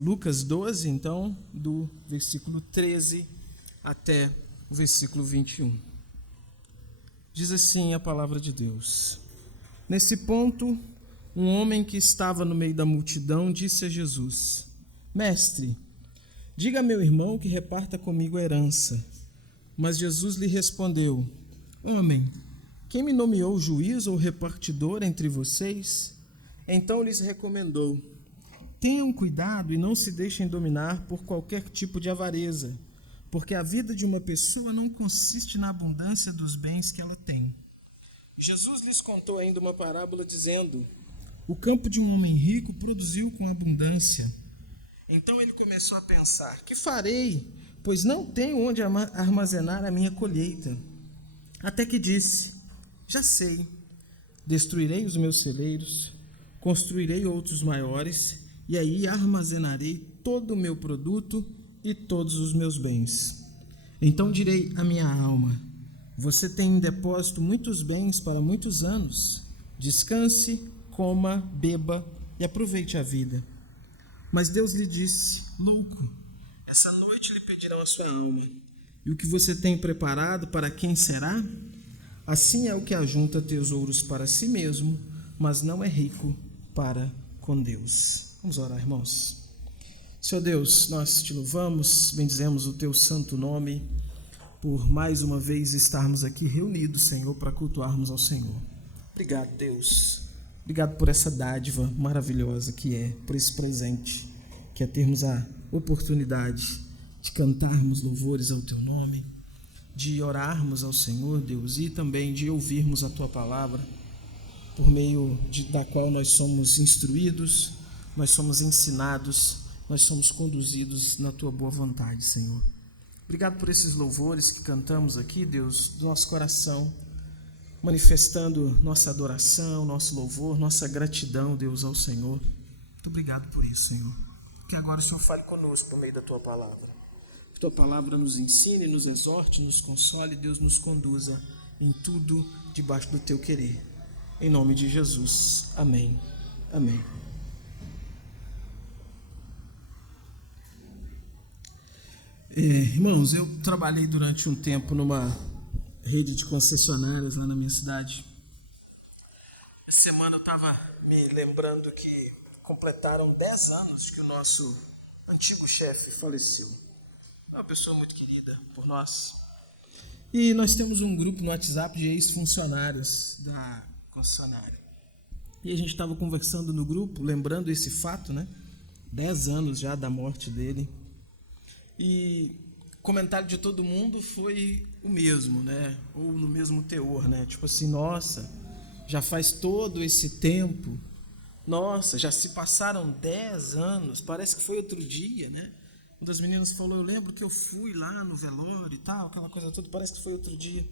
Lucas 12, então, do versículo 13 até o versículo 21. Diz assim a palavra de Deus. Nesse ponto, um homem que estava no meio da multidão disse a Jesus: Mestre, diga a meu irmão que reparta comigo a herança. Mas Jesus lhe respondeu: Homem, quem me nomeou juiz ou repartidor entre vocês? Então lhes recomendou: Tenham cuidado e não se deixem dominar por qualquer tipo de avareza, porque a vida de uma pessoa não consiste na abundância dos bens que ela tem. Jesus lhes contou ainda uma parábola dizendo: O campo de um homem rico produziu com abundância. Então ele começou a pensar: Que farei, pois não tenho onde armazenar a minha colheita? Até que disse: Já sei, destruirei os meus celeiros, construirei outros maiores, e aí armazenarei todo o meu produto e todos os meus bens. Então direi à minha alma: Você tem em depósito muitos bens para muitos anos. Descanse, coma, beba e aproveite a vida. Mas Deus lhe disse: Louco, essa noite lhe pedirão a sua alma. E o que você tem preparado, para quem será? Assim é o que ajunta tesouros para si mesmo, mas não é rico para com Deus. Vamos orar, irmãos. Senhor Deus, nós te louvamos, bendizemos o teu santo nome, por mais uma vez estarmos aqui reunidos, Senhor, para cultuarmos ao Senhor. Obrigado, Deus. Obrigado por essa dádiva maravilhosa que é, por esse presente, que é termos a oportunidade de cantarmos louvores ao teu nome, de orarmos ao Senhor, Deus, e também de ouvirmos a tua palavra, por meio da qual nós somos instruídos, nós somos ensinados, nós somos conduzidos na tua boa vontade, Senhor. Obrigado por esses louvores que cantamos aqui, Deus, do nosso coração, manifestando nossa adoração, nosso louvor, nossa gratidão, Deus, ao Senhor. Muito obrigado por isso, Senhor. Que agora o Senhor fale conosco por meio da tua palavra. Que tua palavra nos ensine, nos exorte, nos console, Deus, nos conduza em tudo debaixo do teu querer. Em nome de Jesus. Amém. Amém. Irmãos, eu trabalhei durante um tempo numa rede de concessionárias lá na minha cidade. Essa semana eu estava me lembrando que completaram 10 anos que o nosso antigo chefe faleceu. É uma pessoa muito querida por nós. E nós temos um grupo no WhatsApp de ex-funcionários da concessionária. E a gente estava conversando no grupo, lembrando esse fato, né? 10 anos já da morte dele. E o comentário de todo mundo foi o mesmo, né? Ou no mesmo teor, né? Tipo assim, nossa, já faz todo esse tempo, nossa, já se passaram 10 anos, parece que foi outro dia, né? Uma das meninas falou: Eu lembro que eu fui lá no velório e tal, aquela coisa toda, parece que foi outro dia.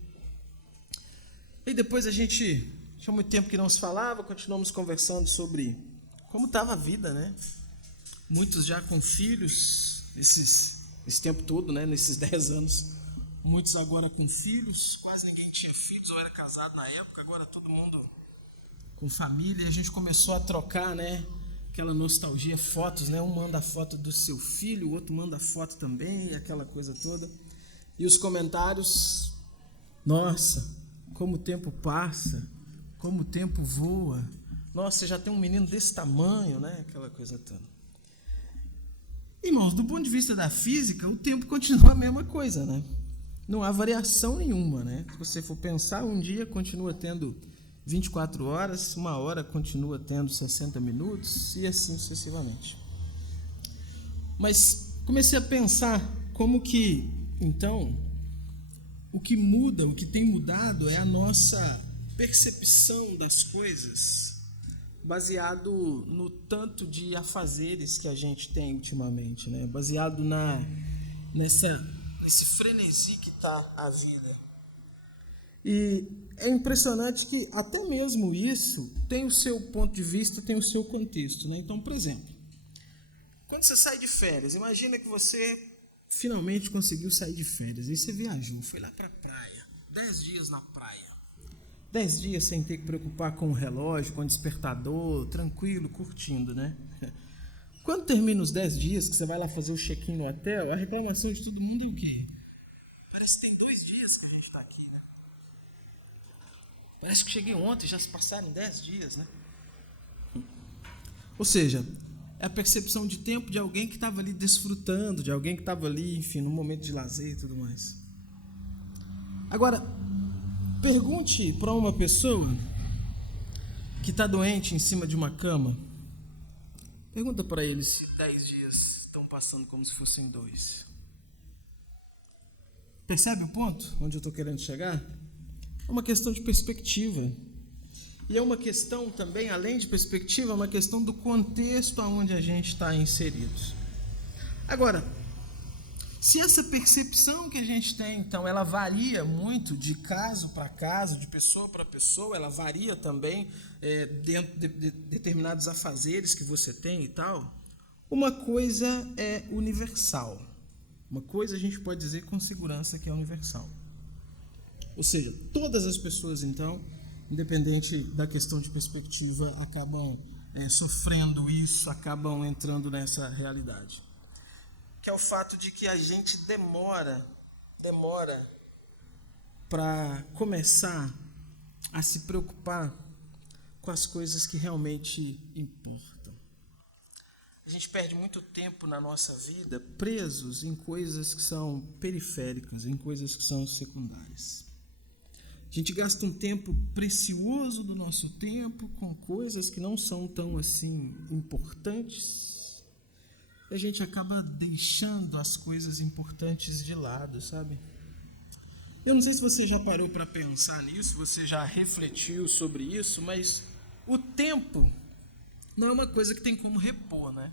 E depois a gente, tinha muito tempo que não se falava, continuamos conversando sobre como estava a vida, né? Muitos já com filhos, esse tempo todo, né? Nesses 10 anos, muitos agora com filhos, quase ninguém tinha filhos ou era casado na época, agora todo mundo com família. E a gente começou a trocar, né? Aquela nostalgia, fotos, né? Um manda a foto do seu filho, o outro manda a foto também, aquela coisa toda. E os comentários: nossa, como o tempo passa, como o tempo voa. Nossa, você já tem um menino desse tamanho, né? Aquela coisa toda. Irmãos, do ponto de vista da física, o tempo continua a mesma coisa, né? Não há variação nenhuma, né? Se você for pensar, um dia continua tendo 24 horas, uma hora continua tendo 60 minutos e assim sucessivamente. Mas comecei a pensar como que, então, o que muda, o que tem mudado é a nossa percepção das coisas, baseado no tanto de afazeres que a gente tem ultimamente, né? Baseado nesse frenesi que está a vida. E é impressionante que até mesmo isso tem o seu ponto de vista, tem o seu contexto, né? Então, por exemplo, quando você sai de férias, imagina que você finalmente conseguiu sair de férias, aí você viajou, foi lá para a praia, 10 dias na praia. 10 dias sem ter que preocupar com o relógio, com o despertador, tranquilo, curtindo, né? Quando termina os 10 dias que você vai lá fazer o check-in no hotel, a reclamação de todo mundo é o quê? Parece que tem 2 dias que a gente está aqui, né? Parece que cheguei ontem, já se passaram 10 dias, né? Ou seja, é a percepção de tempo de alguém que estava ali desfrutando, de alguém que estava ali, enfim, num momento de lazer e tudo mais. Agora, pergunte para uma pessoa que está doente em cima de uma cama, pergunta para ele se 10 dias estão passando como se fossem 2. Percebe o ponto onde eu estou querendo chegar? É uma questão de perspectiva. E é uma questão também, além de perspectiva, é uma questão do contexto aonde a gente está inserido. Agora, se essa percepção que a gente tem, então, ela varia muito de caso para caso, de pessoa para pessoa, ela varia também dentro de determinados afazeres que você tem e tal, uma coisa é universal. Uma coisa a gente pode dizer com segurança que é universal. Ou seja, todas as pessoas, então, independente da questão de perspectiva, acabam sofrendo isso, acabam entrando nessa realidade. Que é o fato de que a gente demora para começar a se preocupar com as coisas que realmente importam. A gente perde muito tempo na nossa vida presos em coisas que são periféricas, em coisas que são secundárias. A gente gasta um tempo precioso do nosso tempo com coisas que não são tão assim importantes. E a gente acaba deixando as coisas importantes de lado, sabe? Eu não sei se você já parou para pensar nisso, você já refletiu sobre isso, mas o tempo não é uma coisa que tem como repor, né?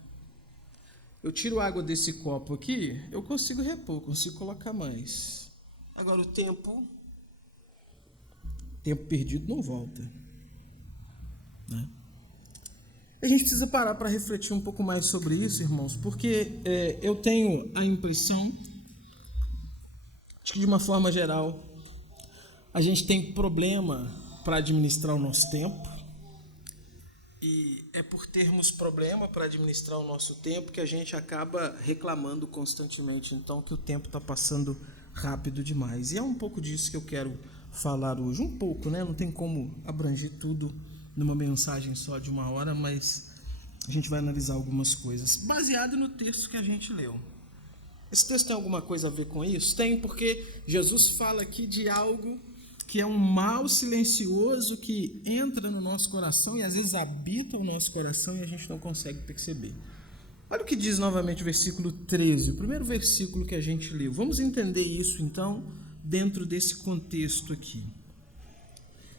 Eu tiro água desse copo aqui, eu consigo repor, consigo colocar mais. Agora o tempo perdido não volta, né? A gente precisa parar para refletir um pouco mais sobre isso, irmãos, porque eu tenho a impressão de que, de uma forma geral, a gente tem problema para administrar o nosso tempo, e é por termos problema para administrar o nosso tempo que a gente acaba reclamando constantemente, então, que o tempo está passando rápido demais. E é um pouco disso que eu quero falar hoje, um pouco, né? Não tem como abranger tudo numa mensagem só de 1 hora, mas a gente vai analisar algumas coisas, baseado no texto que a gente leu. Esse texto tem alguma coisa a ver com isso? Tem, porque Jesus fala aqui de algo que é um mal silencioso que entra no nosso coração e às vezes habita o nosso coração e a gente não consegue perceber. Olha o que diz novamente o versículo 13, o primeiro versículo que a gente leu. Vamos entender isso, então, dentro desse contexto aqui.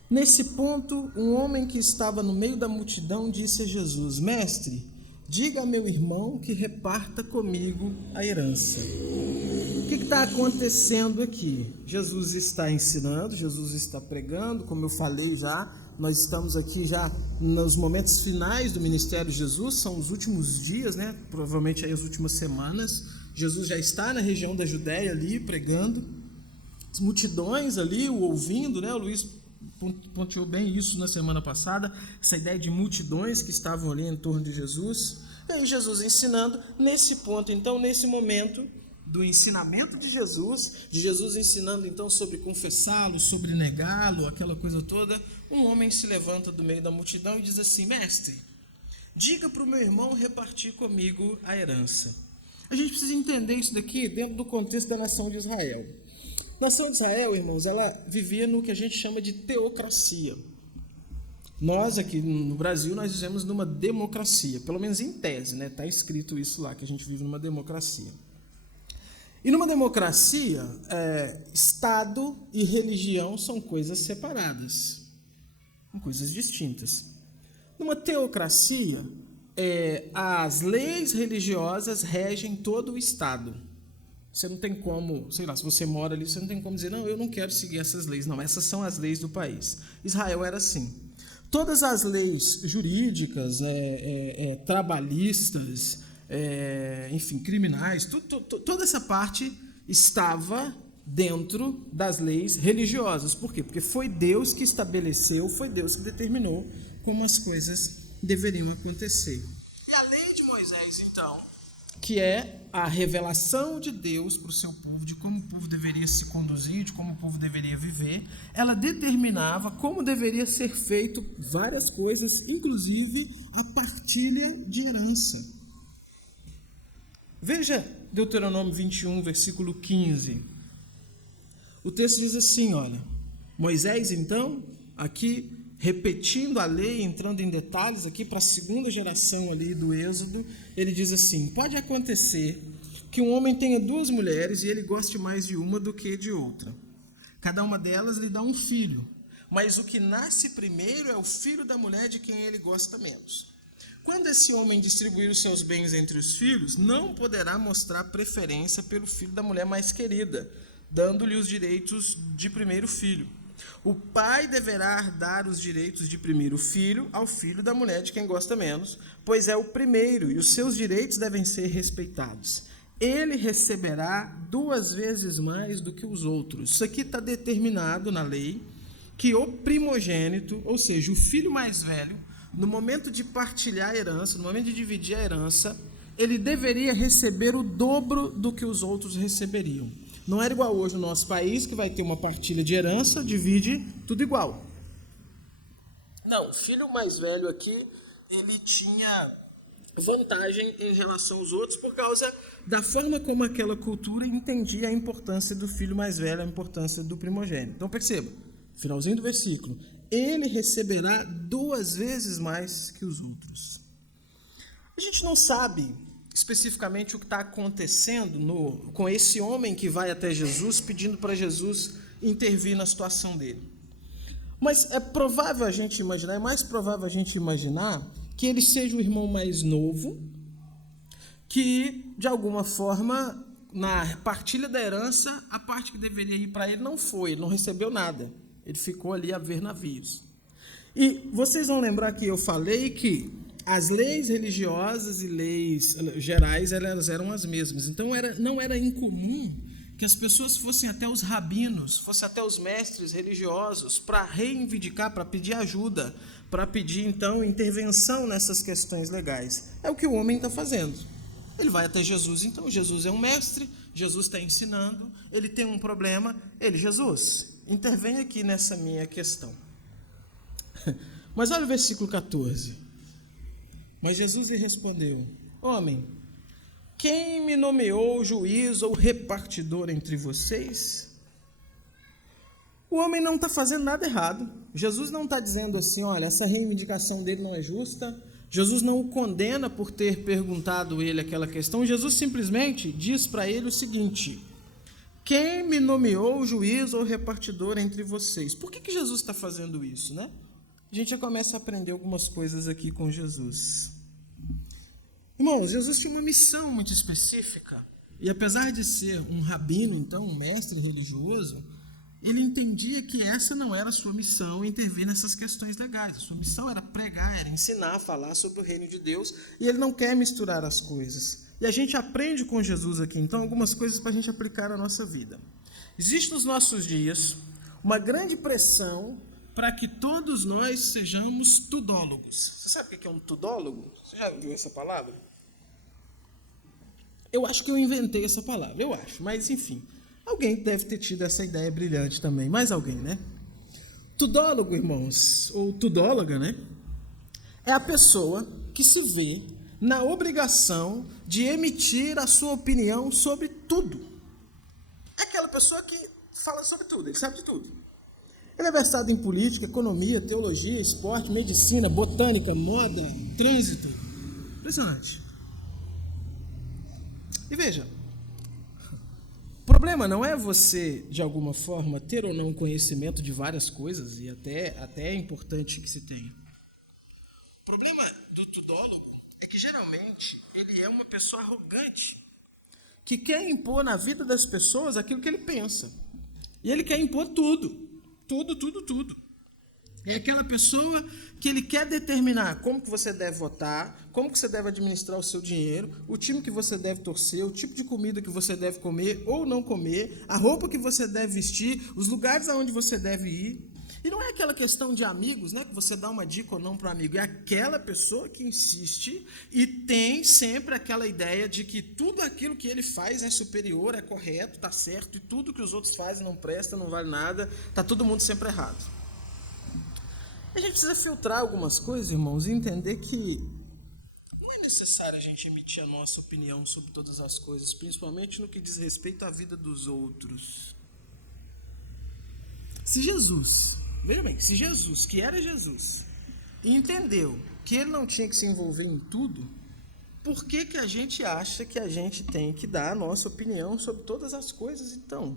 Nesse ponto, um homem que estava no meio da multidão disse a Jesus: Mestre, diga a meu irmão que reparta comigo a herança. O que está acontecendo aqui? Jesus está ensinando, Jesus está pregando, como eu falei já, nós estamos aqui já nos momentos finais do ministério de Jesus, são os últimos dias, né? Provavelmente aí as últimas semanas. Jesus já está na região da Judéia ali pregando, as multidões ali o ouvindo, né? O Luiz pontuou bem isso na semana passada, essa ideia de multidões que estavam ali em torno de Jesus. E aí Jesus ensinando, nesse ponto, então, nesse momento do ensinamento de Jesus ensinando então sobre confessá-lo, sobre negá-lo, aquela coisa toda, um homem se levanta do meio da multidão e diz assim: Mestre, diga para o meu irmão repartir comigo a herança. A gente precisa entender isso daqui dentro do contexto da nação de Israel. A nação de Israel, irmãos, ela vivia no que a gente chama de teocracia. Nós aqui no Brasil, nós vivemos numa democracia, pelo menos em tese, né? Está escrito isso lá, que a gente vive numa democracia. E numa democracia, Estado e religião são coisas separadas, são coisas distintas. Numa teocracia, as leis religiosas regem todo o Estado. Você não tem como, sei lá, se você mora ali, você não tem como dizer, não, eu não quero seguir essas leis. Não, essas são as leis do país. Israel era assim. Todas as leis jurídicas, trabalhistas, enfim, criminais, toda essa parte estava dentro das leis religiosas. Por quê? Porque foi Deus que estabeleceu, foi Deus que determinou como as coisas deveriam acontecer. E a lei de Moisés, então, que é a revelação de Deus para o seu povo, de como o povo deveria se conduzir, de como o povo deveria viver, ela determinava como deveria ser feito várias coisas, inclusive a partilha de herança. Veja Deuteronômio 21, versículo 15. O texto diz assim, olha, Moisés, então, aqui repetindo a lei, entrando em detalhes aqui para a segunda geração ali do Êxodo, ele diz assim: pode acontecer que um homem tenha duas mulheres e ele goste mais de uma do que de outra. Cada uma delas lhe dá um filho, mas o que nasce primeiro é o filho da mulher de quem ele gosta menos. Quando esse homem distribuir os seus bens entre os filhos, não poderá mostrar preferência pelo filho da mulher mais querida, dando-lhe os direitos de primeiro filho. O pai deverá dar os direitos de primeiro filho ao filho da mulher de quem gosta menos, pois é o primeiro e os seus direitos devem ser respeitados. Ele receberá 2 vezes mais do que os outros. Isso aqui está determinado na lei, que o primogênito, ou seja, o filho mais velho, no momento de partilhar a herança, no momento de dividir a herança, ele deveria receber o dobro do que os outros receberiam. Não era igual hoje no nosso país, que vai ter uma partilha de herança, divide tudo igual. Não, o filho mais velho aqui, ele tinha vantagem em relação aos outros por causa da forma como aquela cultura entendia a importância do filho mais velho, a importância do primogênito. Então perceba, finalzinho do versículo, ele receberá 2 vezes mais que os outros. A gente não sabe especificamente o que está acontecendo com esse homem que vai até Jesus, pedindo para Jesus intervir na situação dele. Mas é provável a gente imaginar, é mais provável a gente imaginar que ele seja o irmão mais novo, que, de alguma forma, na partilha da herança, a parte que deveria ir para ele não foi, ele não recebeu nada. Ele ficou ali a ver navios. E vocês vão lembrar que eu falei que as leis religiosas e leis gerais, elas eram as mesmas. Então, não era incomum que as pessoas fossem até os rabinos, fossem até os mestres religiosos para reivindicar, para pedir ajuda, para pedir, então, intervenção nessas questões legais. É o que o homem está fazendo. Ele vai até Jesus, então, Jesus é um mestre, Jesus está ensinando, ele tem um problema, Jesus, intervém aqui nessa minha questão. Mas olha o versículo 14. Mas Jesus lhe respondeu: homem, quem me nomeou juiz ou repartidor entre vocês? O homem não está fazendo nada errado. Jesus não está dizendo assim, olha, essa reivindicação dele não é justa. Jesus não o condena por ter perguntado ele aquela questão. Jesus simplesmente diz para ele o seguinte: quem me nomeou juiz ou repartidor entre vocês? Por que Jesus está fazendo isso, né? A gente já começa a aprender algumas coisas aqui com Jesus. Irmãos, Jesus tinha uma missão muito específica. E apesar de ser um rabino, então, um mestre religioso, ele entendia que essa não era a sua missão, intervir nessas questões legais. A sua missão era pregar, era ensinar, falar sobre o reino de Deus, e ele não quer misturar as coisas. E a gente aprende com Jesus aqui, então, algumas coisas para a gente aplicar na nossa vida. Existe nos nossos dias uma grande pressão para que todos nós sejamos tudólogos. Você sabe o que é um tudólogo? Você já ouviu essa palavra? Eu acho que eu inventei essa palavra, eu acho, mas enfim. Alguém deve ter tido essa ideia brilhante também, mais alguém, né? Tudólogo, irmãos, ou tudóloga, né? É a pessoa que se vê na obrigação de emitir a sua opinião sobre tudo. É aquela pessoa que fala sobre tudo, ele sabe de tudo. Ele é versado em política, economia, teologia, esporte, medicina, botânica, moda, trânsito. Impressionante. E veja, o problema não é você, de alguma forma, ter ou não conhecimento de várias coisas, e até é importante que se tenha. O problema do tudólogo é que, geralmente, ele é uma pessoa arrogante, que quer impor na vida das pessoas aquilo que ele pensa. E ele quer impor tudo. Tudo. É aquela pessoa que ele quer determinar como que você deve votar, como que você deve administrar o seu dinheiro, o time que você deve torcer, o tipo de comida que você deve comer ou não comer, a roupa que você deve vestir, os lugares aonde você deve ir. E não é aquela questão de amigos, né, que você dá uma dica ou não para um amigo, é aquela pessoa que insiste e tem sempre aquela ideia de que tudo aquilo que ele faz é superior, é correto, está certo, e tudo que os outros fazem não presta, não vale nada, está todo mundo sempre errado. A gente precisa filtrar algumas coisas, irmãos, e entender que não é necessário a gente emitir a nossa opinião sobre todas as coisas, principalmente no que diz respeito à vida dos outros. Se Jesus, veja bem, se Jesus, que era Jesus, entendeu que ele não tinha que se envolver em tudo, por que que a gente acha que a gente tem que dar a nossa opinião sobre todas as coisas, então?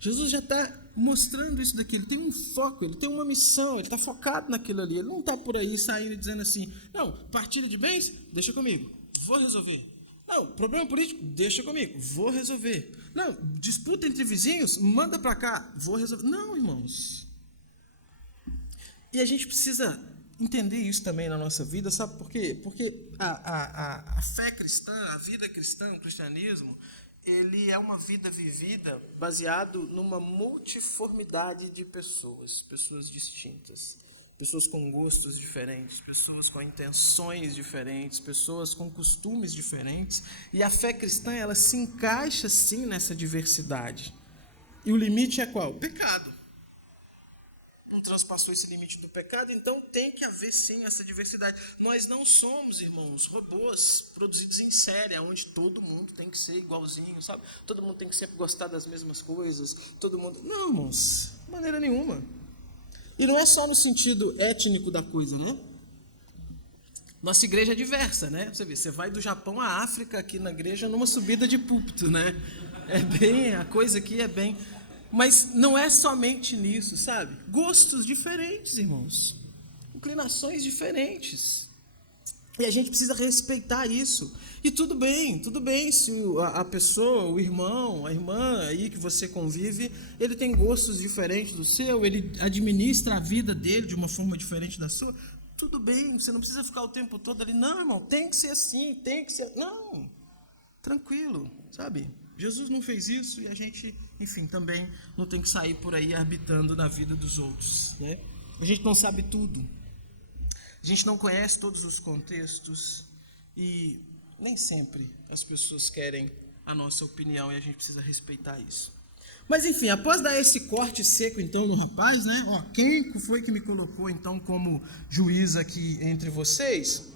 Jesus já está mostrando isso daqui, ele tem um foco, ele tem uma missão, ele está focado naquilo ali, ele não está por aí saindo e dizendo assim, não, partilha de bens, deixa comigo, vou resolver. Não, problema político, deixa comigo, vou resolver. Não, disputa entre vizinhos, manda para cá, vou resolver. Não, irmãos. E a gente precisa entender isso também na nossa vida, sabe por quê? Porque a fé cristã, a vida cristã, o cristianismo, ele é uma vida vivida baseado numa multiformidade de pessoas, pessoas distintas, pessoas com gostos diferentes, pessoas com intenções diferentes, pessoas com costumes diferentes, e a fé cristã, ela se encaixa sim nessa diversidade. E o limite é qual? O pecado. Não transpassou esse limite do pecado, então tem que haver sim essa diversidade. Nós não somos, irmãos, robôs produzidos em série, onde todo mundo tem que ser igualzinho, sabe? Todo mundo tem que sempre gostar das mesmas coisas, todo mundo... Não, irmãos, de maneira nenhuma. E não é só no sentido étnico da coisa, né? Nossa igreja é diversa, né? Você vê, você vai do Japão à África aqui na igreja numa subida de púlpito, né? É bem, a coisa aqui é bem... Mas não é somente nisso, sabe? Gostos diferentes, irmãos. Inclinações diferentes. E a gente precisa respeitar isso. E tudo bem se a pessoa, o irmão, a irmã aí que você convive, ele tem gostos diferentes do seu, ele administra a vida dele de uma forma diferente da sua. Tudo bem, você não precisa ficar o tempo todo ali, não, irmão, tem que ser assim, tem que ser... Não, tranquilo, sabe? Jesus não fez isso e a gente, enfim, também não tem que sair por aí arbitrando na vida dos outros, né? A gente não sabe tudo. A gente não conhece todos os contextos e nem sempre as pessoas querem a nossa opinião e a gente precisa respeitar isso. Mas enfim, após dar esse corte seco então no rapaz, né? Ó, quem foi que me colocou então como juiz aqui entre vocês?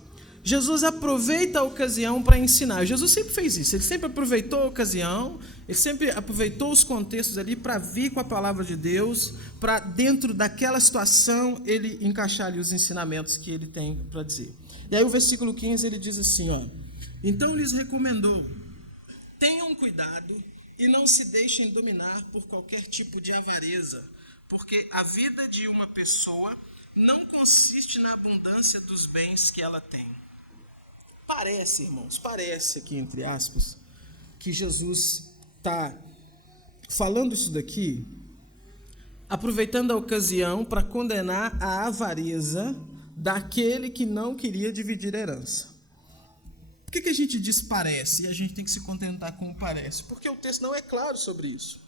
Jesus aproveita a ocasião para ensinar. Jesus sempre fez isso, ele sempre aproveitou a ocasião, ele sempre aproveitou os contextos ali para vir com a palavra de Deus, para dentro daquela situação ele encaixar ali os ensinamentos que ele tem para dizer. E aí o versículo 15 ele diz assim, ó, então lhes recomendou, tenham cuidado e não se deixem dominar por qualquer tipo de avareza, porque a vida de uma pessoa não consiste na abundância dos bens que ela tem. Parece, irmãos, parece aqui, entre aspas, que Jesus está falando isso daqui, aproveitando a ocasião para condenar a avareza daquele que não queria dividir a herança. Por que a gente diz parece e a gente tem que se contentar com o parece? Porque o texto não é claro sobre isso.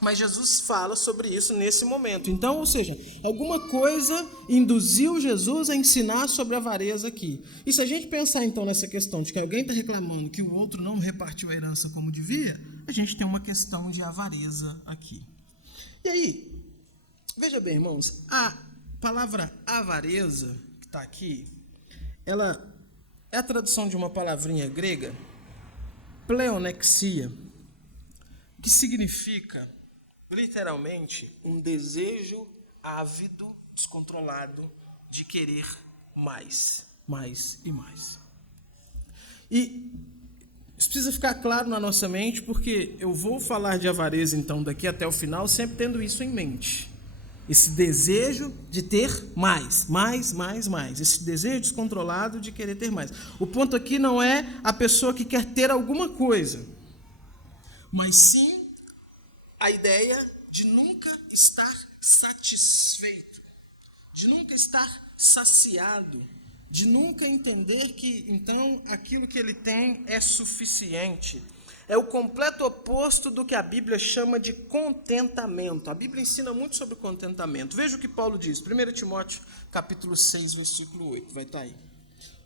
Mas Jesus fala sobre isso nesse momento. Então, ou seja, alguma coisa induziu Jesus a ensinar sobre a avareza aqui. E se a gente pensar então nessa questão de que alguém está reclamando que o outro não repartiu a herança como devia, a gente tem uma questão de avareza aqui. E aí, veja bem, irmãos, a palavra avareza, que está aqui, ela é a tradução de uma palavrinha grega, pleonexia, que significa literalmente um desejo ávido, descontrolado de querer mais, mais e mais. E isso precisa ficar claro na nossa mente, porque eu vou falar de avareza então daqui até o final, sempre tendo isso em mente. Esse desejo de ter mais, mais, mais, mais. Esse desejo descontrolado de querer ter mais. O ponto aqui não é a pessoa que quer ter alguma coisa, mas sim a ideia de nunca estar satisfeito, de nunca estar saciado, de nunca entender que, então, aquilo que ele tem é suficiente. É o completo oposto do que a Bíblia chama de contentamento. A Bíblia ensina muito sobre contentamento. Veja o que Paulo diz, 1 Timóteo, capítulo 6, versículo 8, vai estar aí.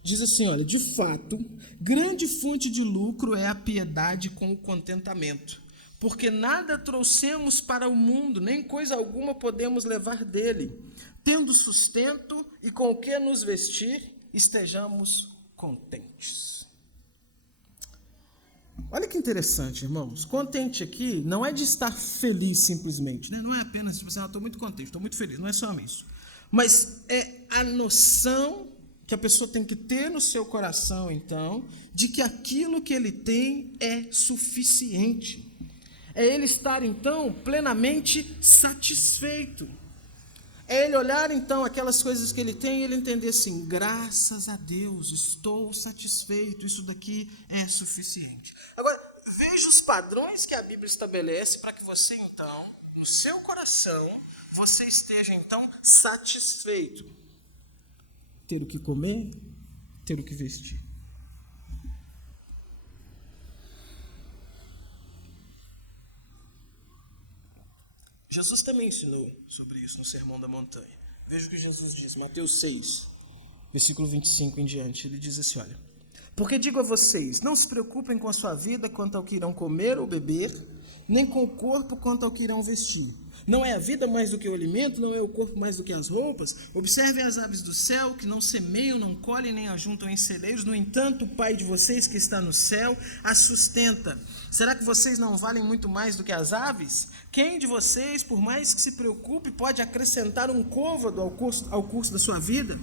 Diz assim, olha, de fato, grande fonte de lucro é a piedade com o contentamento, porque nada trouxemos para o mundo, nem coisa alguma podemos levar dele. Tendo sustento e com o que nos vestir, estejamos contentes. Olha que interessante, irmãos. Contente aqui não é de estar feliz simplesmente, né? Não é apenas tipo assim, estou muito contente, estou muito feliz, não é só isso. Mas é a noção que a pessoa tem que ter no seu coração, então, de que aquilo que ele tem é suficiente. É ele estar, então, plenamente satisfeito. É ele olhar, então, aquelas coisas que ele tem e ele entender assim, graças a Deus, estou satisfeito, isso daqui é suficiente. Agora, veja os padrões que a Bíblia estabelece para que você, então, no seu coração, você esteja, então, satisfeito. Ter o que comer, ter o que vestir. Jesus também ensinou sobre isso no Sermão da Montanha. Veja o que Jesus diz, Mateus 6, versículo 25 em diante. Ele diz assim, olha, porque digo a vocês, não se preocupem com a sua vida quanto ao que irão comer ou beber, nem com o corpo quanto ao que irão vestir. Não é a vida mais do que o alimento, não é o corpo mais do que as roupas? Observem as aves do céu, que não semeiam, não colhem, nem ajuntam em celeiros. No entanto, o Pai de vocês que está no céu as sustenta. Será que vocês não valem muito mais do que as aves? Quem de vocês, por mais que se preocupe, pode acrescentar um côvado ao curso da sua vida?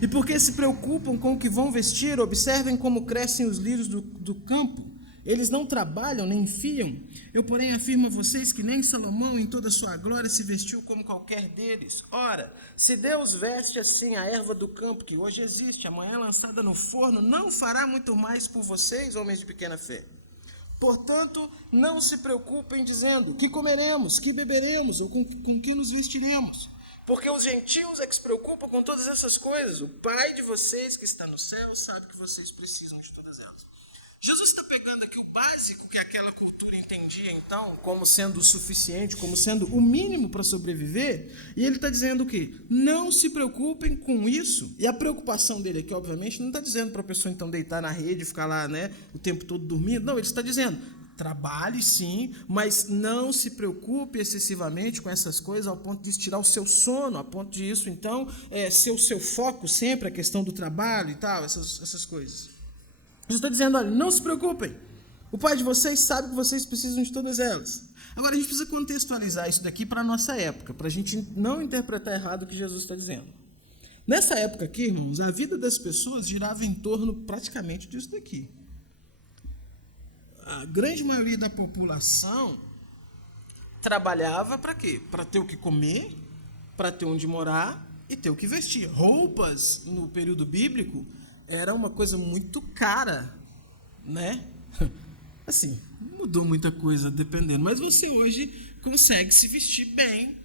E porque se preocupam com o que vão vestir, observem como crescem os lírios do campo. Eles não trabalham nem fiam. Eu, porém, afirmo a vocês que nem Salomão, em toda a sua glória, se vestiu como qualquer deles. Ora, se Deus veste assim a erva do campo, que hoje existe, amanhã lançada no forno, não fará muito mais por vocês, homens de pequena fé? Portanto, não se preocupem dizendo, que comeremos, que beberemos, ou com que nos vestiremos. Porque os gentios é que se preocupam com todas essas coisas. O Pai de vocês que está no céu sabe que vocês precisam de todas elas. Jesus está pegando aqui o básico que aquela cultura entendia, então, como sendo o suficiente, como sendo o mínimo para sobreviver, e ele está dizendo o quê? Não se preocupem com isso. E a preocupação dele aqui, obviamente, não está dizendo para a pessoa, então, deitar na rede e ficar lá, né, o tempo todo dormindo. Não, ele está dizendo, trabalhe sim, mas não se preocupe excessivamente com essas coisas ao ponto de tirar o seu sono, a ponto de isso, então, ser o seu foco sempre, a questão do trabalho e tal, essas coisas. Jesus está dizendo, olha, não se preocupem. O Pai de vocês sabe que vocês precisam de todas elas. Agora, a gente precisa contextualizar isso daqui para a nossa época, para a gente não interpretar errado o que Jesus está dizendo. Nessa época aqui, irmãos, a vida das pessoas girava em torno praticamente disso daqui. A grande maioria da população trabalhava para quê? Para ter o que comer, para ter onde morar e ter o que vestir. Roupas, no período bíblico, era uma coisa muito cara, né? Assim, mudou muita coisa dependendo, mas você hoje consegue se vestir bem,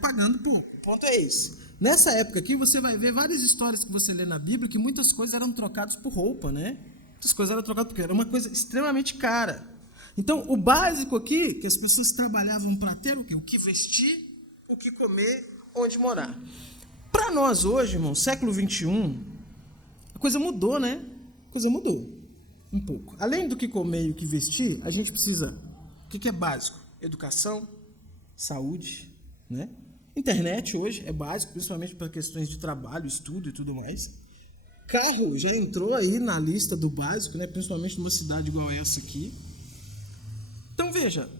pagando pouco. O ponto é esse. Nessa época aqui, você vai ver várias histórias que você lê na Bíblia que muitas coisas eram trocadas por roupa, né? Muitas coisas eram trocadas porque era uma coisa extremamente cara. Então, o básico aqui, que as pessoas trabalhavam para ter o quê? O que vestir, o que comer, onde morar. Para nós hoje, irmão, século 21, a coisa mudou, né? A coisa mudou um pouco. Além do que comer e o que vestir, a gente precisa... O que é básico? Educação, saúde, né? Internet hoje é básico, principalmente para questões de trabalho, estudo e tudo mais. Carro já entrou aí na lista do básico, né? Principalmente numa cidade igual essa aqui. Então, veja,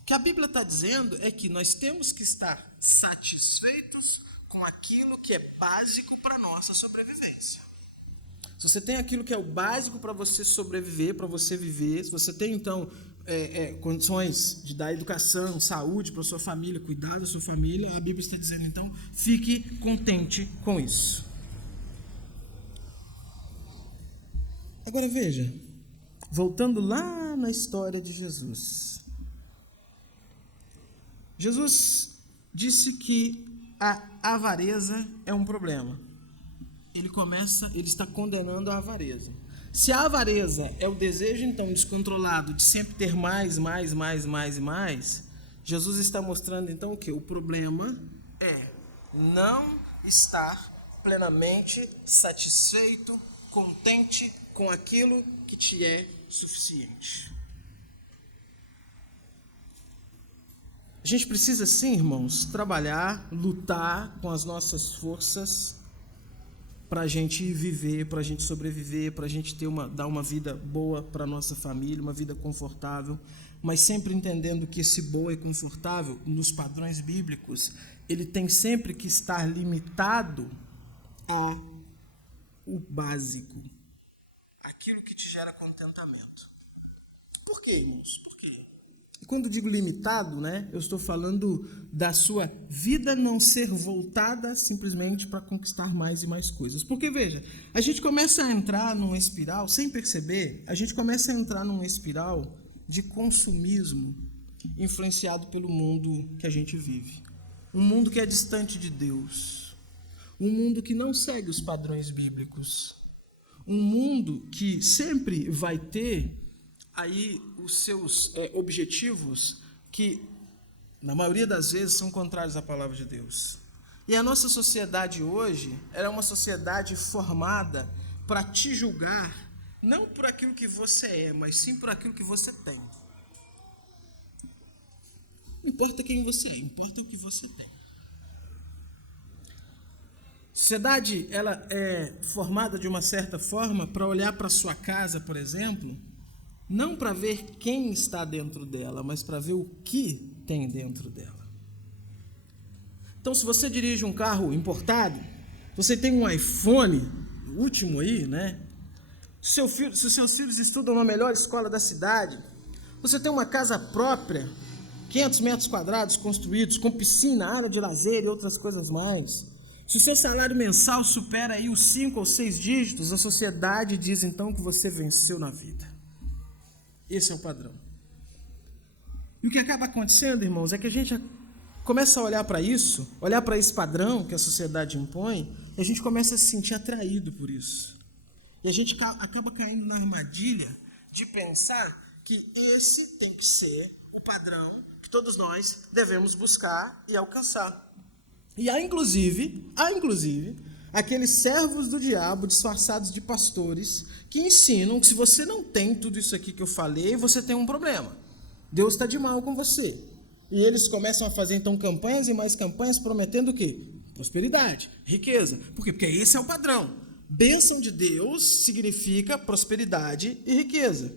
o que a Bíblia está dizendo é que nós temos que estar satisfeitos com aquilo que é básico para a nossa sobrevivência. Se você tem aquilo que é o básico para você sobreviver, para você viver, se você tem, então, condições de dar educação, saúde para a sua família, cuidar da sua família, a Bíblia está dizendo, então, fique contente com isso. Agora veja, voltando lá na história de Jesus. Jesus disse que a avareza é um problema. Ele está condenando a avareza. Se a avareza é o desejo, então, descontrolado de sempre ter mais, e mais, Jesus está mostrando, então, o quê? O problema é não estar plenamente satisfeito, contente com aquilo que te é suficiente. A gente precisa, sim, irmãos, trabalhar, lutar com as nossas forças para a gente viver, para a gente sobreviver, para a gente dar uma vida boa para a nossa família, uma vida confortável, mas sempre entendendo que esse boa e confortável, nos padrões bíblicos, ele tem sempre que estar limitado ao básico, aquilo que te gera contentamento. Por quê, irmãos? Por quê? E quando digo limitado, eu estou falando da sua vida não ser voltada simplesmente para conquistar mais e mais coisas. Porque, veja, a gente começa a entrar numa espiral, sem perceber, a gente começa a entrar numa espiral de consumismo influenciado pelo mundo que a gente vive. Um mundo que é distante de Deus. Um mundo que não segue os padrões bíblicos. Um mundo que sempre vai ter aí os seus objetivos que, na maioria das vezes, são contrários à palavra de Deus. E a nossa sociedade hoje é uma sociedade formada para te julgar, não por aquilo que você é, mas sim por aquilo que você tem. Não importa quem você é, importa o que você tem. A sociedade ela é formada de uma certa forma para olhar para sua casa, por exemplo, não para ver quem está dentro dela, mas para ver o que tem dentro dela. Então, se você dirige um carro importado, você tem um iPhone, o último aí, se os seus filhos estudam na melhor escola da cidade, você tem uma casa própria, 500 metros quadrados construídos, com piscina, área de lazer e outras coisas mais. Se o seu salário mensal supera aí os 5 ou 6 dígitos, a sociedade diz então que você venceu na vida. Esse é o padrão. E o que acaba acontecendo, irmãos, é que a gente começa a olhar para isso, olhar para esse padrão que a sociedade impõe, e a gente começa a se sentir atraído por isso. E a gente acaba caindo na armadilha de pensar que esse tem que ser o padrão que todos nós devemos buscar e alcançar. E há inclusive, aqueles servos do diabo disfarçados de pastores que ensinam que se você não tem tudo isso aqui que eu falei, você tem um problema. Deus está de mal com você. E eles começam a fazer então campanhas e mais campanhas prometendo o quê? Prosperidade, riqueza. Por quê? Porque esse é o padrão. Bênção de Deus significa prosperidade e riqueza.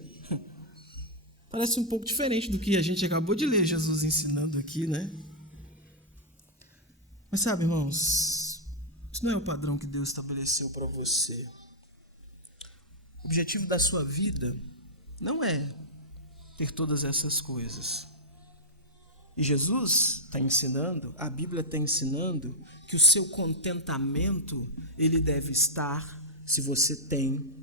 Parece um pouco diferente do que a gente acabou de ler Jesus ensinando aqui, Mas sabe, irmãos, isso não é o padrão que Deus estabeleceu para você. O objetivo da sua vida não é ter todas essas coisas. E Jesus está ensinando, a Bíblia está ensinando, que o seu contentamento, ele deve estar se você tem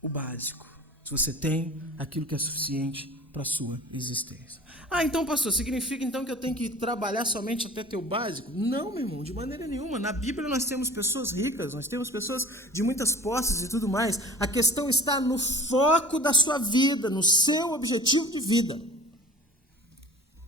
o básico. Se você tem aquilo que é suficiente para a sua existência. Então, pastor, significa então que eu tenho que trabalhar somente até ter o básico? Não, meu irmão, de maneira nenhuma. Na Bíblia nós temos pessoas ricas, nós temos pessoas de muitas posses e tudo mais. A questão está no foco da sua vida, no seu objetivo de vida.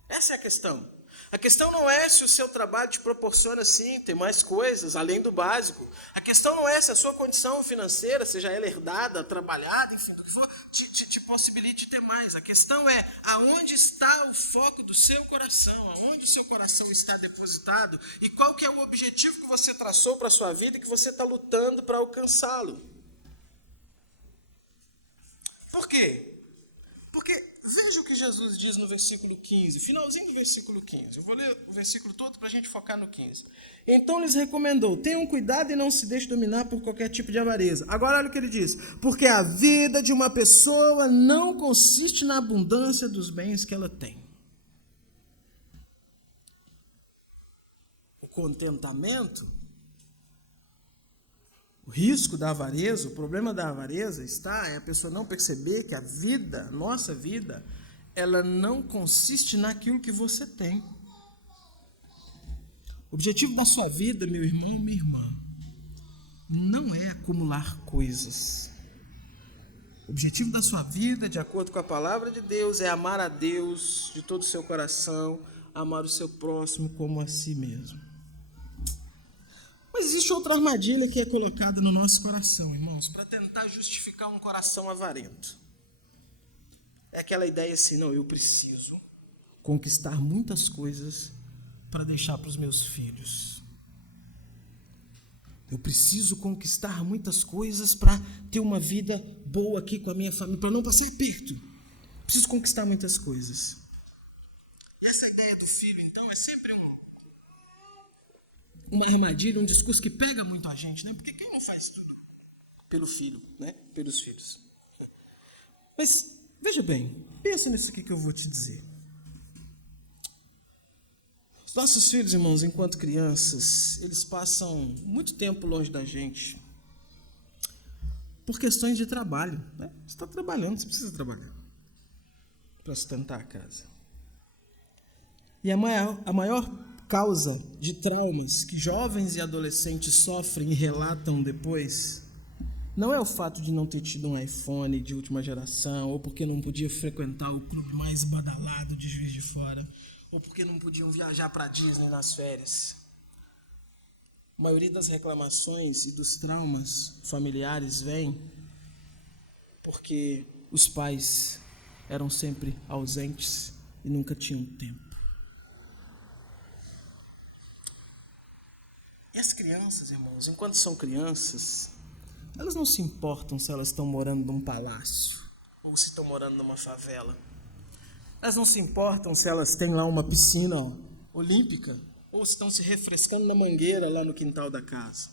Essa é a questão. A questão não é se o seu trabalho te proporciona, sim, ter mais coisas, além do básico. A questão não é se a sua condição financeira, seja ela herdada, trabalhada, enfim, do que for, te possibilite ter mais. A questão é aonde está o foco do seu coração, aonde o seu coração está depositado e qual que é o objetivo que você traçou para a sua vida e que você está lutando para alcançá-lo. Por quê? Porque veja o que Jesus diz no versículo 15, finalzinho do versículo 15. Eu vou ler o versículo todo para a gente focar no 15. Então lhes recomendou, tenham cuidado e não se deixem dominar por qualquer tipo de avareza. Agora olha o que ele diz, porque a vida de uma pessoa não consiste na abundância dos bens que ela tem. O contentamento, o risco da avareza, o problema da avareza é a pessoa não perceber que a vida, nossa vida, ela não consiste naquilo que você tem. O objetivo da sua vida, meu irmão, minha irmã, não é acumular coisas. O objetivo da sua vida, de acordo com a palavra de Deus, é amar a Deus de todo o seu coração, amar o seu próximo como a si mesmo. Mas existe outra armadilha que é colocada no nosso coração, irmãos, para tentar justificar um coração avarento. É aquela ideia assim, não, eu preciso conquistar muitas coisas para deixar para os meus filhos. Eu preciso conquistar muitas coisas para ter uma vida boa aqui com a minha família, para não passar aperto. Preciso conquistar muitas coisas. Essa ideia do filho, então, é sempre uma armadilha, um discurso que pega muito a gente, né? Porque quem não faz tudo pelo filho, né? Pelos filhos. Mas, veja bem, pensa nisso aqui que eu vou te dizer. Os nossos filhos, irmãos, enquanto crianças, eles passam muito tempo longe da gente por questões de trabalho, né? Você está trabalhando, você precisa trabalhar para sustentar a casa. E a maior causa de traumas que jovens e adolescentes sofrem e relatam depois não é o fato de não ter tido um iPhone de última geração, ou porque não podia frequentar o clube mais badalado de Juiz de Fora, ou porque não podiam viajar para Disney nas férias. A maioria das reclamações e dos traumas familiares vem porque os pais eram sempre ausentes e nunca tinham tempo. E as crianças, irmãos, enquanto são crianças, elas não se importam se elas estão morando num palácio ou se estão morando numa favela. Elas não se importam se elas têm lá uma piscina olímpica ou se estão se refrescando na mangueira lá no quintal da casa.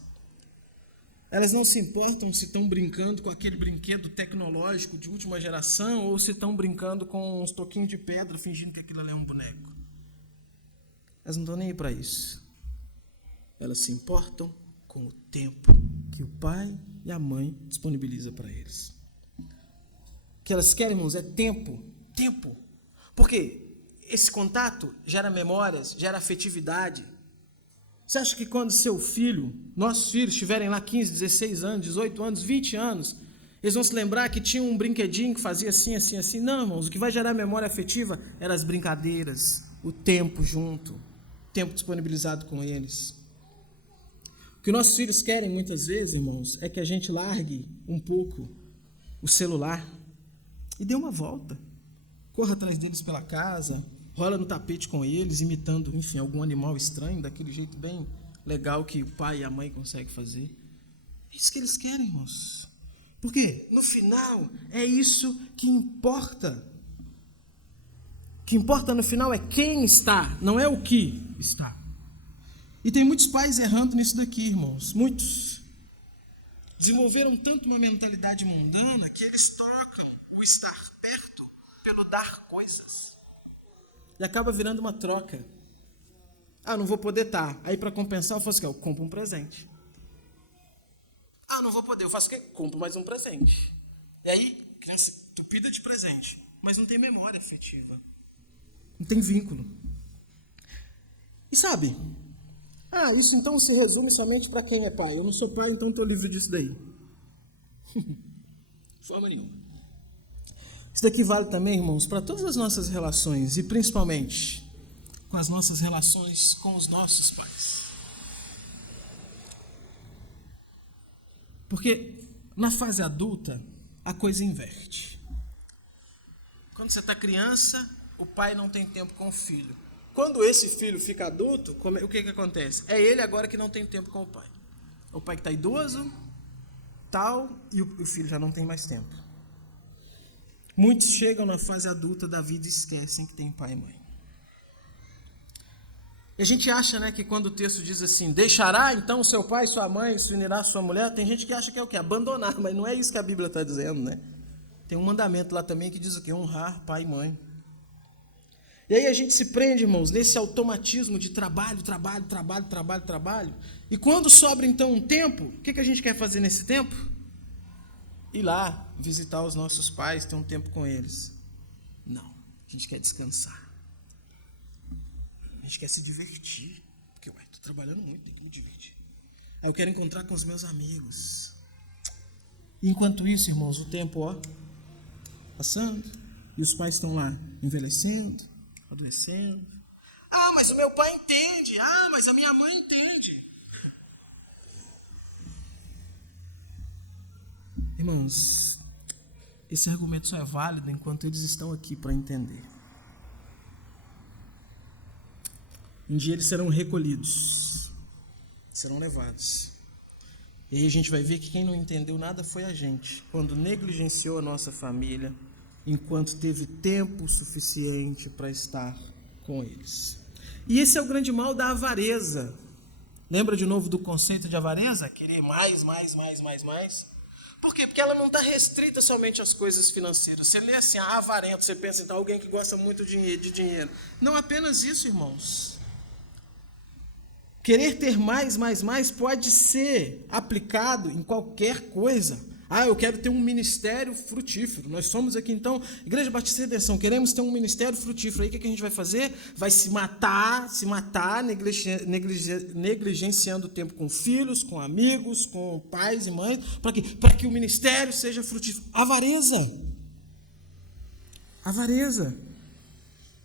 Elas não se importam se estão brincando com aquele brinquedo tecnológico de última geração ou se estão brincando com uns toquinhos de pedra fingindo que aquilo ali é um boneco. Elas não estão nem aí para isso. Elas se importam com o tempo que o pai e a mãe disponibilizam para eles. O que elas querem, irmãos, é tempo. Tempo. Porque esse contato gera memórias, gera afetividade. Você acha que quando seu filho, nossos filhos, estiverem lá 15, 16 anos, 18 anos, 20 anos, eles vão se lembrar que tinha um brinquedinho que fazia assim, assim, assim? Não, irmãos, o que vai gerar memória afetiva eram as brincadeiras, o tempo junto, o tempo disponibilizado com eles. O que nossos filhos querem muitas vezes, irmãos, é que a gente largue um pouco o celular e dê uma volta. Corra atrás deles pela casa, rola no tapete com eles, imitando, enfim, algum animal estranho, daquele jeito bem legal que o pai e a mãe conseguem fazer. É isso que eles querem, irmãos. Porque, no final, é isso que importa. O que importa no final é quem está, não é o que está. E tem muitos pais errando nisso daqui, irmãos. Muitos. Desenvolveram tanto uma mentalidade mundana que eles trocam o estar perto pelo dar coisas. E acaba virando uma troca. Ah, não vou poder estar. Aí para compensar eu faço o quê? Eu compro um presente. Ah, não vou poder. Eu faço o quê? Compro mais um presente. E aí, criança entupida de presente. Mas não tem memória afetiva. Não tem vínculo. E sabe... Ah, isso então se resume somente para quem é pai. Eu não sou pai, então estou livre disso daí. De forma nenhuma. Isso daqui vale também, irmãos, para todas as nossas relações e principalmente com as nossas relações com os nossos pais. Porque na fase adulta a coisa inverte. Quando você está criança, o pai não tem tempo com o filho. Quando esse filho fica adulto, o que acontece? É ele agora que não tem tempo com o pai. O pai que está idoso, tal, e o filho já não tem mais tempo. Muitos chegam na fase adulta da vida e esquecem que tem pai e mãe. E a gente acha, né, que quando o texto diz assim, deixará então seu pai e sua mãe, se unirá a sua mulher, tem gente que acha que é o quê? Abandonar, mas não é isso que a Bíblia está dizendo, né? Tem um mandamento lá também que diz o quê? Honrar pai e mãe. E aí a gente se prende, irmãos, nesse automatismo de trabalho. E quando sobra então um tempo, o que a gente quer fazer nesse tempo? Ir lá visitar os nossos pais, ter um tempo com eles. Não, a gente quer descansar. A gente quer se divertir. Porque, trabalhando muito, tem que me dividir. Aí eu quero encontrar com os meus amigos. Enquanto isso, irmãos, o tempo, passando, e os pais estão lá envelhecendo, adoecendo. Ah, mas o meu pai entende. Ah, mas a minha mãe entende. Irmãos, esse argumento só é válido enquanto eles estão aqui para entender. Um dia eles serão recolhidos, serão levados. E aí a gente vai ver que quem não entendeu nada foi a gente, quando negligenciou a nossa família, enquanto teve tempo suficiente para estar com eles. E esse é o grande mal da avareza. Lembra de novo do conceito de avareza? Querer mais. Por quê? Porque ela não está restrita somente às coisas financeiras. Você lê assim, avarento, você pensa, então, alguém que gosta muito de dinheiro. Não apenas isso, irmãos. Querer ter mais pode ser aplicado em qualquer coisa. Ah, eu quero ter um ministério frutífero. Nós somos aqui, então, Igreja Batista de Redenção, queremos ter um ministério frutífero. Aí o que a gente vai fazer? Vai se matar, negligenciando o tempo com filhos, com amigos, com pais e mães, para que o ministério seja frutífero. Avareza.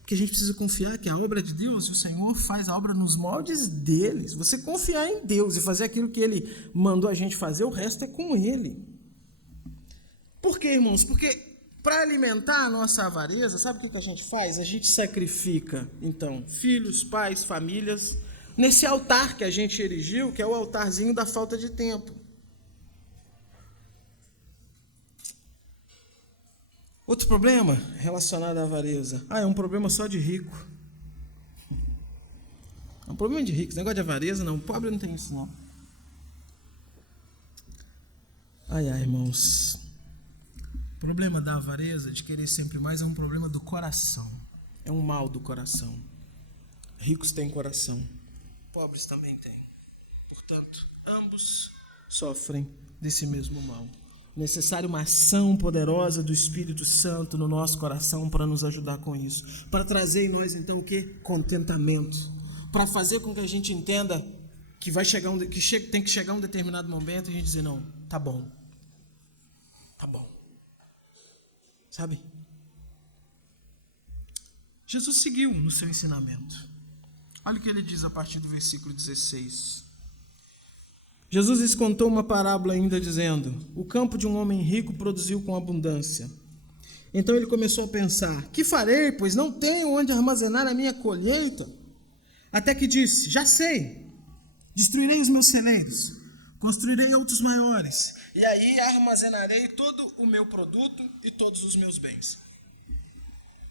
Porque a gente precisa confiar que a obra de Deus, e o Senhor faz a obra nos moldes deles. Você confiar em Deus e fazer aquilo que Ele mandou a gente fazer, o resto é com Ele. Por quê, irmãos? Porque para alimentar a nossa avareza, sabe o que a gente faz? A gente sacrifica, então, filhos, pais, famílias, nesse altar que a gente erigiu, que é o altarzinho da falta de tempo. Outro problema relacionado à avareza. É um problema só de rico. É um problema de rico. Esse negócio de avareza, não. O pobre não tem isso, não. Irmãos. O problema da avareza, de querer sempre mais, é um problema do coração. É um mal do coração. Ricos têm coração. Pobres também têm. Portanto, ambos sofrem desse mesmo mal. Necessário uma ação poderosa do Espírito Santo no nosso coração para nos ajudar com isso. Para trazer em nós, então, o quê? Contentamento. Para fazer com que a gente entenda que tem que chegar um determinado momento e a gente dizer, não, tá bom. Sabe? Jesus seguiu no seu ensinamento. Olha o que ele diz a partir do versículo 16. Jesus lhes contou uma parábola ainda dizendo: o campo de um homem rico produziu com abundância. Então ele começou a pensar: que farei, pois não tenho onde armazenar a minha colheita? Até que disse: já sei, destruirei os meus celeiros, construirei outros maiores, e aí armazenarei todo o meu produto e todos os meus bens.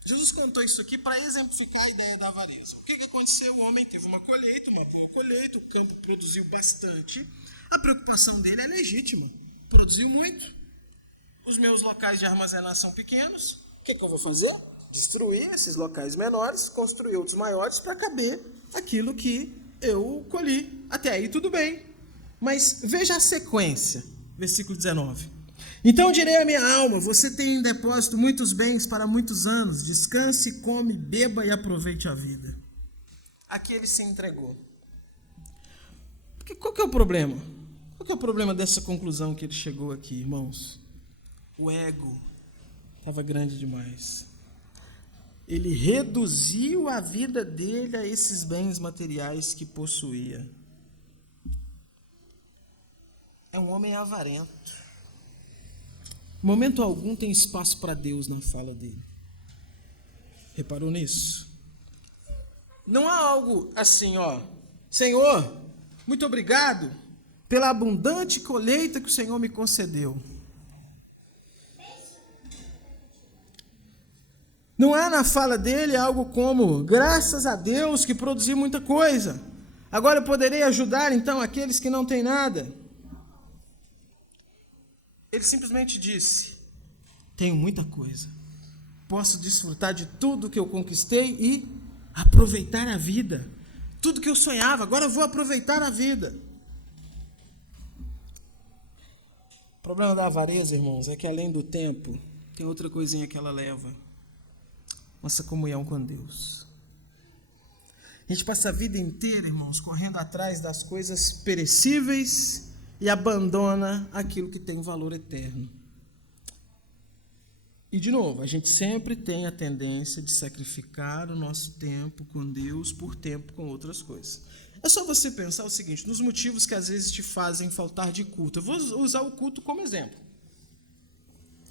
Jesus contou isso aqui para exemplificar a ideia da avareza. O que aconteceu? O homem teve uma boa colheita, o campo produziu bastante. A preocupação dele é legítima. Produziu muito. Os meus locais de armazenar são pequenos. O que eu vou fazer? Destruir esses locais menores, construir outros maiores para caber aquilo que eu colhi. Até aí tudo bem. Mas veja a sequência. Versículo 19. Então direi à minha alma: você tem em depósito muitos bens para muitos anos. Descanse, come, beba e aproveite a vida. Aqui ele se entregou. Porque qual que é o problema? Qual que é o problema dessa conclusão que ele chegou aqui, irmãos? O ego estava grande demais. Ele reduziu a vida dele a esses bens materiais que possuía. É um homem avarento. Em momento algum tem espaço para Deus na fala dele. Reparou nisso? Não há algo assim, Senhor, muito obrigado pela abundante colheita que o Senhor me concedeu. Não há na fala dele algo como: graças a Deus que produzi muita coisa, agora eu poderei ajudar então aqueles que não têm nada. Ele simplesmente disse: tenho muita coisa, posso desfrutar de tudo que eu conquistei e aproveitar a vida. Tudo que eu sonhava, agora eu vou aproveitar a vida. O problema da avareza, irmãos, é que além do tempo, tem outra coisinha que ela leva: nossa comunhão com Deus. A gente passa a vida inteira, irmãos, correndo atrás das coisas perecíveis e abandona aquilo que tem um valor eterno. E, de novo, a gente sempre tem a tendência de sacrificar o nosso tempo com Deus por tempo com outras coisas. É só você pensar o seguinte, nos motivos que às vezes te fazem faltar de culto. Eu vou usar o culto como exemplo.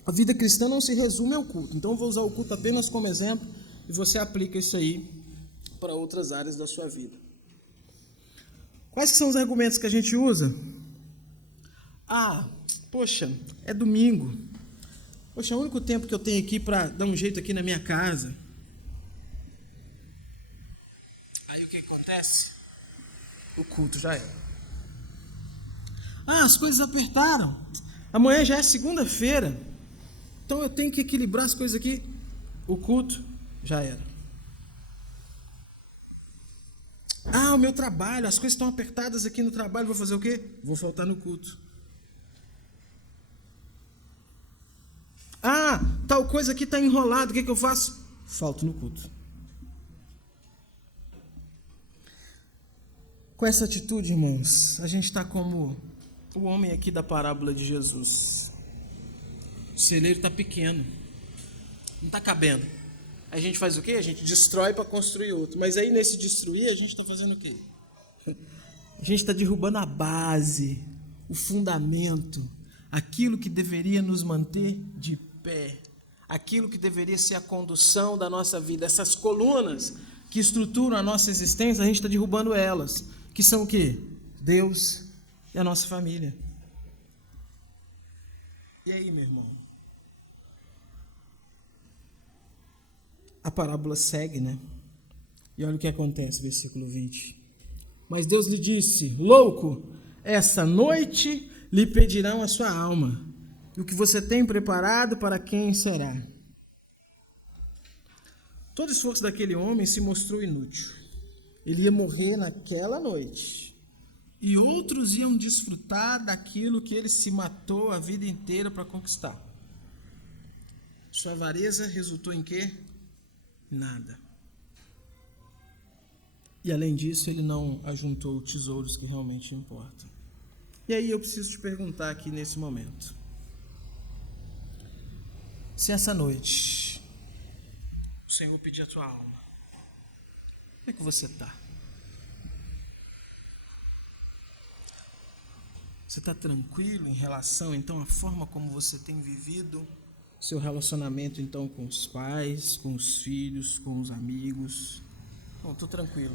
A vida cristã não se resume ao culto, então eu vou usar o culto apenas como exemplo e você aplica isso aí para outras áreas da sua vida. Quais que são os argumentos que a gente usa? Poxa, é domingo. Poxa, é o único tempo que eu tenho aqui para dar um jeito aqui na minha casa. Aí o que acontece? O culto já é. As coisas apertaram. Amanhã já é segunda-feira. Então eu tenho que equilibrar as coisas aqui. O culto já era. O meu trabalho, as coisas estão apertadas aqui no trabalho. Vou fazer o quê? Vou faltar no culto. Tal coisa aqui está enrolada, o que eu faço? Falto no culto. Com essa atitude, irmãos, a gente está como o homem aqui da parábola de Jesus. O celeiro está pequeno, não está cabendo. Aí a gente faz o quê? A gente destrói para construir outro. Mas aí nesse destruir, a gente está fazendo o quê? A gente está derrubando a base, o fundamento, aquilo que deveria nos manter de pé, aquilo que deveria ser a condução da nossa vida, essas colunas que estruturam a nossa existência, a gente está derrubando elas, que são o quê? Deus e a nossa família. E aí, meu irmão? A parábola segue, né? E olha o que acontece, versículo 20. Mas Deus lhe disse, louco, essa noite lhe pedirão a sua alma. E o que você tem preparado para quem será? Todo esforço daquele homem se mostrou inútil. Ele ia morrer naquela noite. E outros iam desfrutar daquilo que ele se matou a vida inteira para conquistar. Sua avareza resultou em quê? Nada. E além disso, ele não ajuntou tesouros que realmente importam. E aí eu preciso te perguntar aqui nesse momento. Se essa noite o Senhor pedir a tua alma, como é que você está? Você está tranquilo em relação, então, à forma como você tem vivido seu relacionamento, então, com os pais, com os filhos, com os amigos? Bom, estou tranquilo.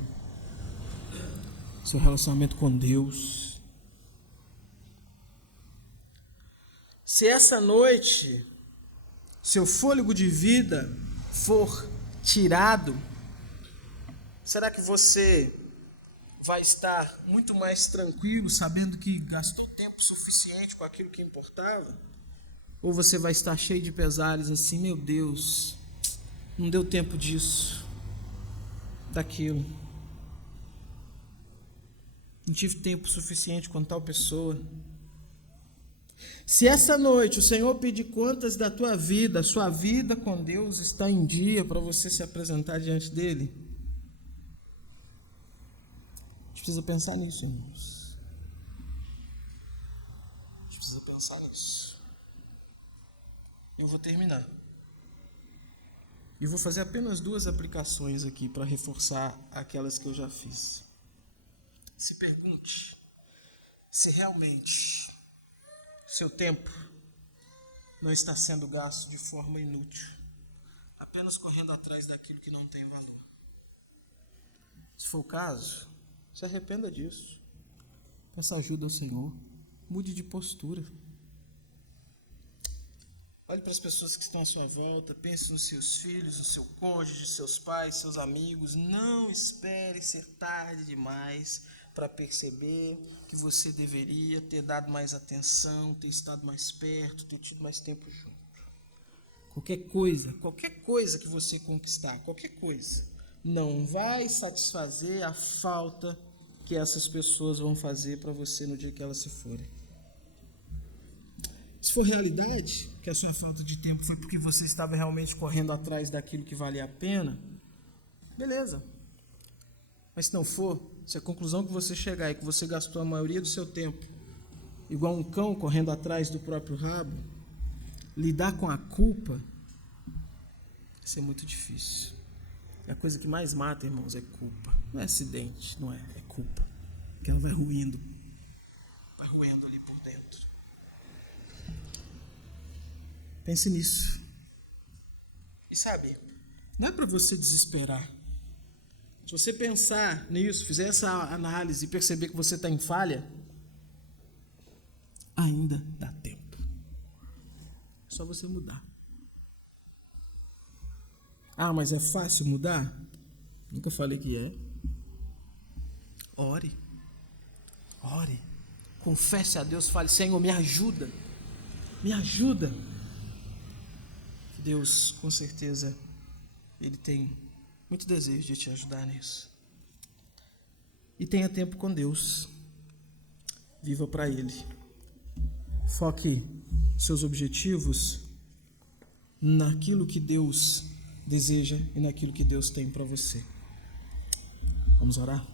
Seu relacionamento com Deus. Se essa noite seu fôlego de vida for tirado, será que você vai estar muito mais tranquilo, sabendo que gastou tempo suficiente com aquilo que importava? Ou você vai estar cheio de pesares assim, meu Deus, não deu tempo disso, daquilo. Não tive tempo suficiente com tal pessoa. Se essa noite o Senhor pedir contas da tua vida, a sua vida com Deus está em dia para você se apresentar diante dele? A gente precisa pensar nisso, irmãos. A gente precisa pensar nisso. Eu vou terminar. E vou fazer apenas 2 aplicações aqui para reforçar aquelas que eu já fiz. Se pergunte se realmente seu tempo não está sendo gasto de forma inútil, apenas correndo atrás daquilo que não tem valor. Se for o caso, se arrependa disso. Peça ajuda ao Senhor. Mude de postura. Olhe para as pessoas que estão à sua volta, pense nos seus filhos, no seu cônjuge, seus pais, seus amigos. Não espere ser tarde demais para perceber que você deveria ter dado mais atenção, ter estado mais perto, ter tido mais tempo junto. Qualquer coisa que você conquistar, qualquer coisa, não vai satisfazer a falta que essas pessoas vão fazer para você no dia que elas se forem. Se for realidade, que a sua falta de tempo foi porque você estava realmente correndo atrás daquilo que valia a pena, beleza. Mas se não for, se a conclusão que você chegar é que você gastou a maioria do seu tempo igual um cão correndo atrás do próprio rabo, lidar com a culpa vai ser muito difícil. E a coisa que mais mata, irmãos, é culpa. Não é acidente, não é, é culpa. Porque ela vai roendo ali por dentro. Pense nisso. E sabe, não é para você desesperar. Se você pensar nisso, fizer essa análise e perceber que você está em falha, ainda dá tempo. É só você mudar. Ah, mas é fácil mudar? Nunca falei que é. Ore. Confesse a Deus, fale: Senhor, me ajuda. Me ajuda. Deus, com certeza, Ele tem muito desejo de te ajudar nisso. E tenha tempo com Deus. Viva para Ele. Foque seus objetivos naquilo que Deus deseja e naquilo que Deus tem para você. Vamos orar?